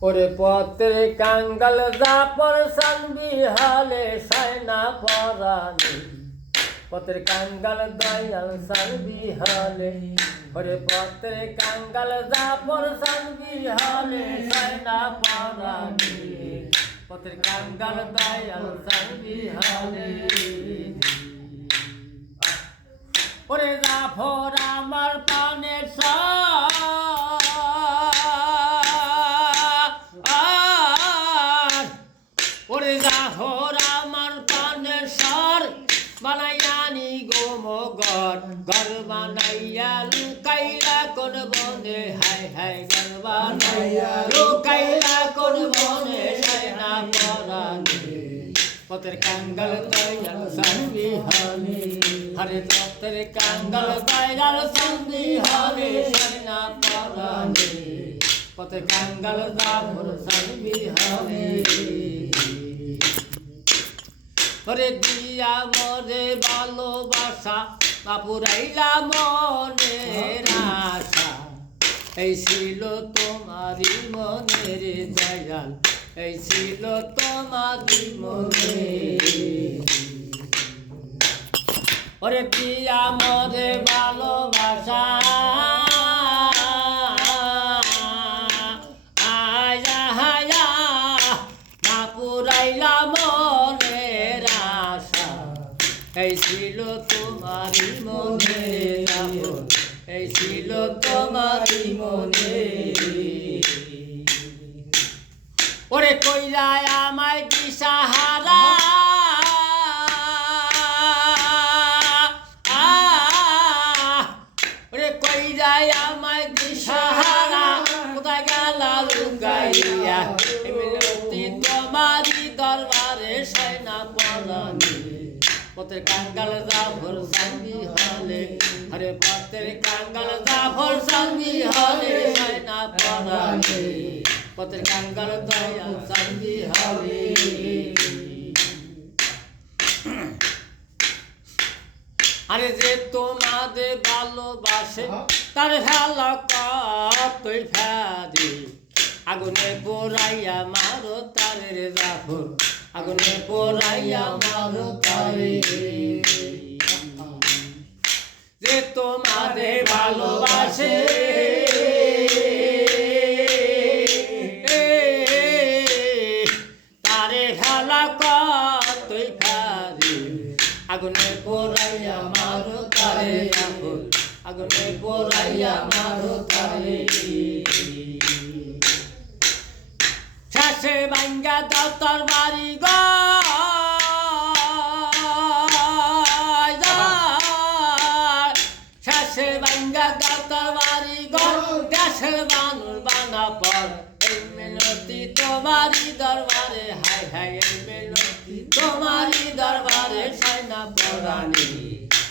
ওরে পত্রে কাঙ্গাল জাপর সানবি হালে সাইনা পরানি পত্রে কাঙ্গাল দয়াল সানবি হালে ওরে পত্রে কাঙ্গাল জাপর সানবি হালে সাইনা পরানি পত্রে কাঙ্গাল দয়াল সানবি হালে ওরে জাফর আমার পানের ওরে জাফর আমার পানের সার বানাইয়ানি গো মগর ঘর বানাইয়া লুকাইলা কোন বনে হায় হায় ঘর বানাইয়া লুকাইলা কোন বনে সাইনা পরানি পত্রে কাঙ্গাল দয়াল সানবি হালে হরে পত্রে কাঙ্গাল দয়াল সানবি হালে সাইনা পরানি পত্রে কাঙ্গাল জাফর সানবি হালে ওরে দিয়া মরে ভালোবাসা বাপুরাইলা মনের আশা এই ছিল তোমারই মনের দয়াল এই ছিল তোমারই মনে ওরে দিয়া মরে ভালোবাসা আয়া হায়া বাপুরাইলা মনের আশা এই ছিল তোমারই মনে এই ছিল তোমারই মনে ওরে কইলায় আমায় দিশাহারা ওরে কইলায় আমায় দিশাহারা কোথায় গেলা লুকাইয়া মিনতি তোমারই দরবারে সাইনা পরানি পত্রে কাঙ্গাল জাফর সানবি হালে হরে পত্রে কাঙ্গাল জাফর সানবি হালে সাইনা পরানি পত্রে কাঙ্গাল দয়াল সানবি হালে আরে যে তোমাদের ভালোবাসে তার হেলা কতই ফেরি আগুনে পোড়াইয়া মারো তারে রে জাফর আগুনে পোড়াইয়া মারো তারে যে তোমাদের ভালোবাসে তারে হেলা কতই ফেরি আগুনে পোড়াইয়া মারো তারে জাফর আগুনে পোড়াইয়া মারো তারে শেষে ভাঙ্গা দাও তোর বাড়ি গো শেষে ভাঙ্গা দাও তোর বাড়ি গো দেশের বানুর বানা পর এই মিনতি তোমারই দরবারে হায় হায় এই মিনতি তোমারই দরবারে সাইনা পরানি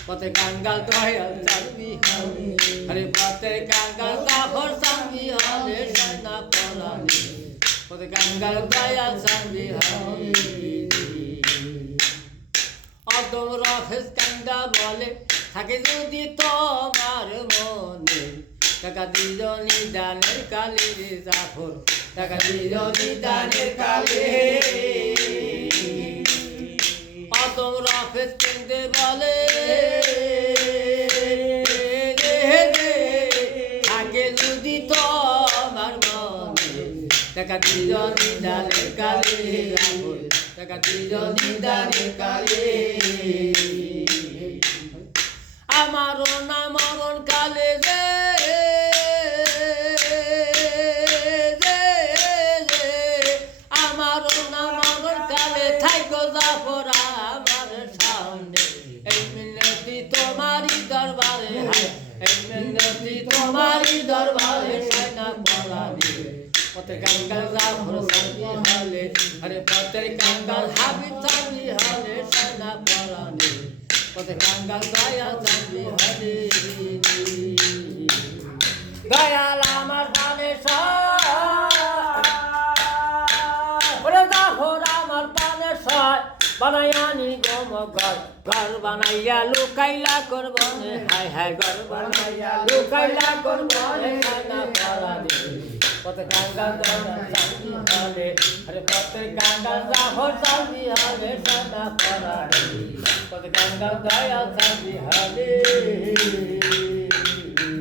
পত্রে কাঙ্গাল দয়াল সানবি হালে হরে পত্রে কাঙ্গাল জাফর সানবি হালে সাইনা পরানি পত্রে কাঙ্গাল দয়াল সানবি হালে অদম রফেজ কান্দা বলে থাকে যদি তোমার মনে টাকা দিল নিদানের কালে রে জাফর টাকা দিল নিদানের কালে অদম রফেজ কান্দে বলে থাকে যদি তোমার মনে টাকা দিল নিদানের কালে জাফর টাকা দিল নিদানের কালে আমারও না মরণ কালে যে আমারও না মরণ কালে থাইকো জাফর আমার সামনে এই মিনতি তোমারই দরবারে হায় এই মিনতি তোমারই দরবারে সাইনা পরানি পত্রে কাঙ্গাল জাফর সানবি হালে হরে পত্রে কাঙ্গাল হাবিব সানবি হালে সাইনা পরানি পত্রে কাঙ্গাল দয়াল সানবি হালে দয়াল আমার পানে ওরে জাফর আমার পানে বানাইয়ানি গমগর ঘর বানাইয়া লুকাইলা করবনে হায় হায় ঘর বানাইয়া লুকাইলা করবনে সাইনা পরানি কত গঙ্গা দয়া চাঁদি হলে আরে কত গঙ্গা রাহর চাঁদি হলে সাদা পরা কত গঙ্গা দয়া চাঁদি হলে